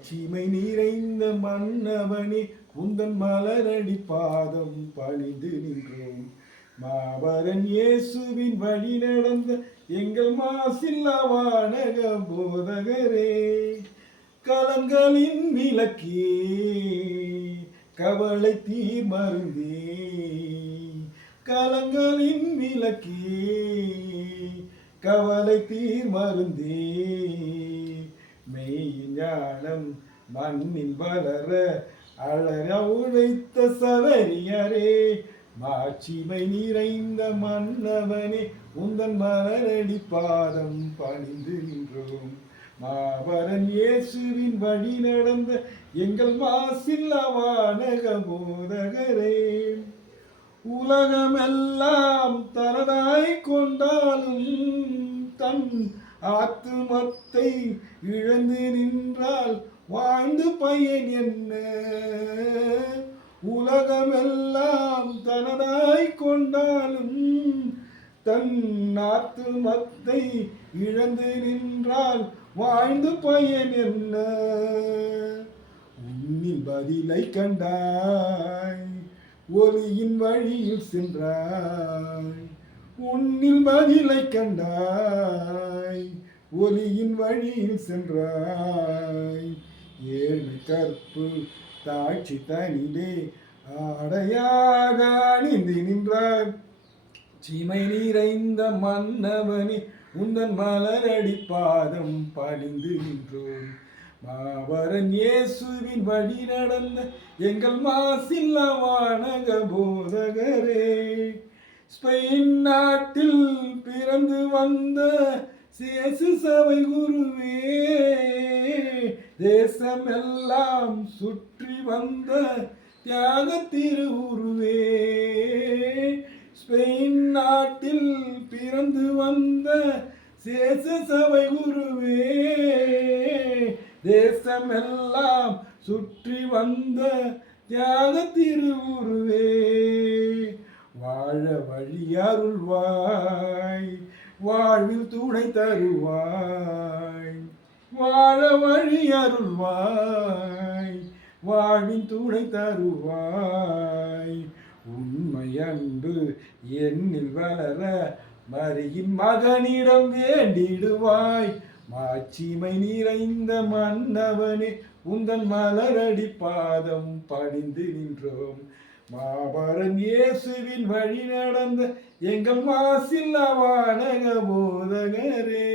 மாட்சிமை நிறைந்த மன்னவனே உந்தன் மலரடி பாதம் பணிந்து நின்றோம். மாபரன் இயேசுவின் வழி நடந்த எங்கள் மாசில்லா வானக போதகரே, கலங்களின் விளக்கே, கவலை தீர் மருந்தே, கலங்களின் விளக்கே, கவலை தீர் மருந்தே, மெய் ஞானம் மண்ணில் வளர அழற உழைத்த சவரியரே, மாட்சிமை நிறைந்த மன்னவனே உந்தன் மலரடி பாதம் பணிந்து நின்றோம். மாபரன் இயேசுவின் வழி நடந்த எங்கள் மாசில்லா வானக போதகரே, உலகமெல்லாம் தனதாய் கொண்டாலும் தன் ஆத்துமத்தை இழந்து நின்றால் வாழ்ந்து பயன் என்ன? உலகமெல்லாம் தனதாய் கொண்டாலும் தன் ஆத்துமத்தை இழந்து நின்றால் வாழ்ந்து பயன் என்ன? உன்னில் பதிலை கண்டாய், ஒளியின் வழியில் சென்றாய். உன்னில் பதிலை கண்டாய், ஒளியின் வழியில் சென்றாய். ஏழு கற்பு தாட்சி தனிலே ஆடையாக அணிந்து நின்றாய். சீமை நிறைந்த மன்னவனே உந்தன் மலரடி பாதம் பணிந்து நின்றோம். மாபரன் இயேசுவின் வழி நடந்த எங்கள் மாசில்லா வானக போதகரே, ஸ்பெயின் நாட்டில் பிறந்து வந்த சேசு சபை குருவே, தேசமெல்லாம் சுற்றி வந்த தியாக திருவுருவே, ஸ்பெயின் நாட்டில் பிறந்து வந்த சேச சபை குருவே, தேசமெல்லாம் சுற்றி வந்த தியாக திருவுருவே, வாழ வழி அருள்வாய், வாழ்வில் துணை தருவாய். வாழ வழி அருள்வாய், வாழ்வின் துணை தருவாய். உண்மை அன்பு என்னில் வளர மரியின் மகனிடம் வேண்டிடுவாய். மாட்சிமை நிறைந்த மன்னவனே உந்தன் மலரடி பாதம் பணிந்து நின்றோம். மாபரன் இயேசுவின் வழி நடந்த எங்கள் மாசில்லா வானக போதகரே.